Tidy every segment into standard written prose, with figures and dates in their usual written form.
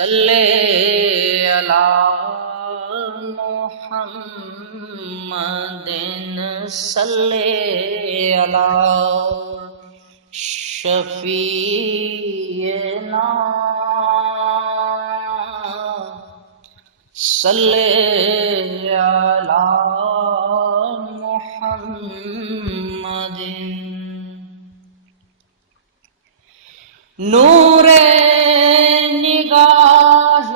صلی علی محمد صلی علی شفیعنا صلی علی محمد نور نگاہ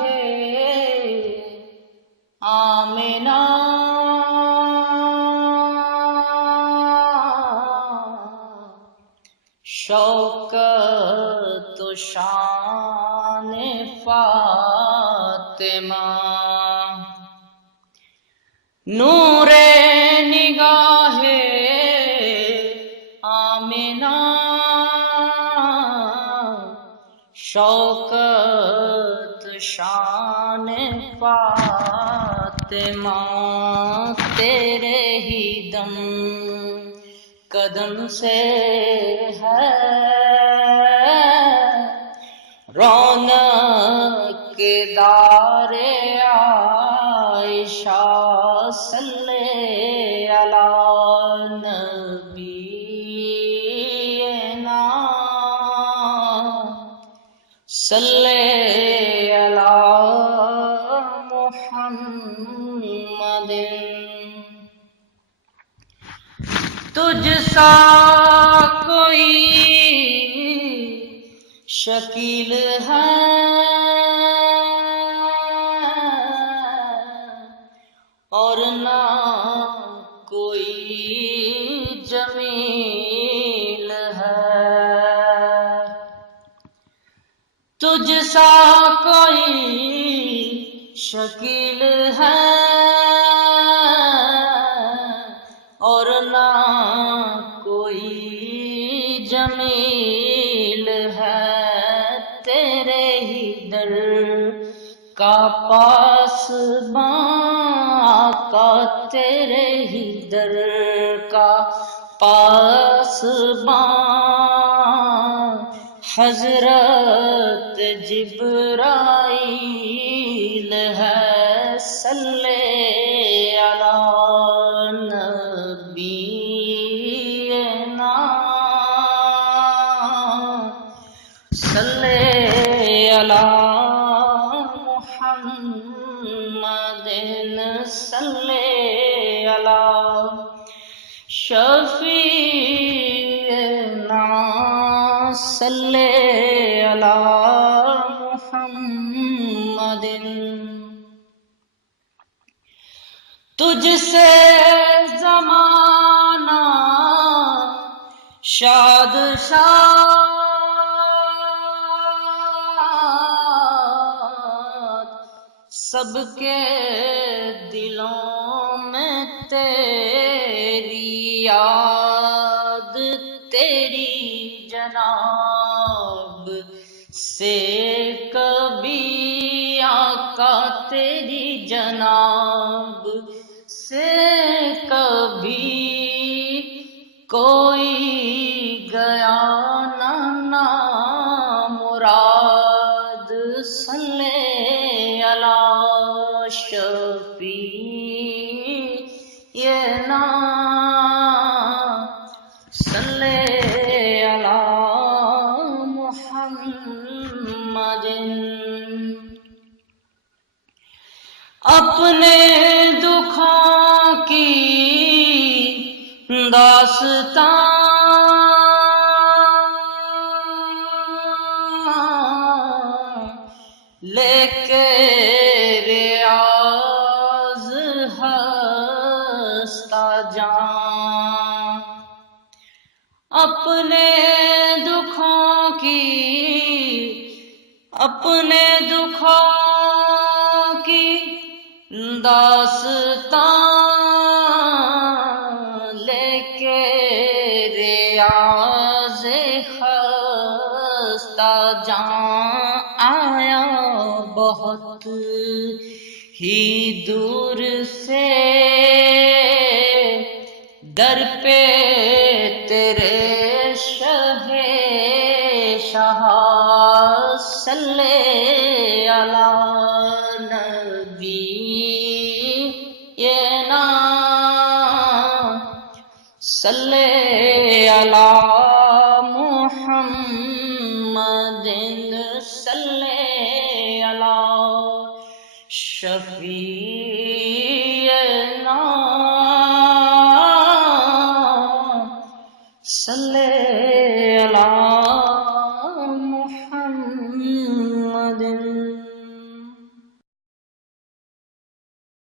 آمنہ شوکت و شان فاطمہ نور نگاہ آمنہ شوکت شان فاطمہ تیرے ہی دم قدم سے ہے رونق دار عائشہ صلی علی نبینا صلی علی محمد تجھ سا کوئی شکیل ہے اور نہ کوئی جمیل ہے تجھ سا کوئی شکیل ہے اور نہ کوئی جمیل ہے تیرے ہی در کا پاسباں کا تیرے ہی در کا پاسباں حضرت جبرائیل ہے صلی علی نبینا صلی علی محمد صلی علی شفیعنا صلی علی محمد تجھ سے زمانہ شاد شاد سب کے دلوں میں تیری یاد تیری جناب سے کبھی آقا تیری جناب سے کبھی کوئی گیا نہ مراد صلی علی شفیعنا صلی علی محمد اپنے دکھوں کی داستان لے کے ریاض ہستا جان اپنے دکھوں کی داستان لے کے ریاض خستہ جان آیا بہت ہی دور سے در پہ تیرے شہ شاہ صلی علی نبینا صلی علی محمد صلی علی شفیع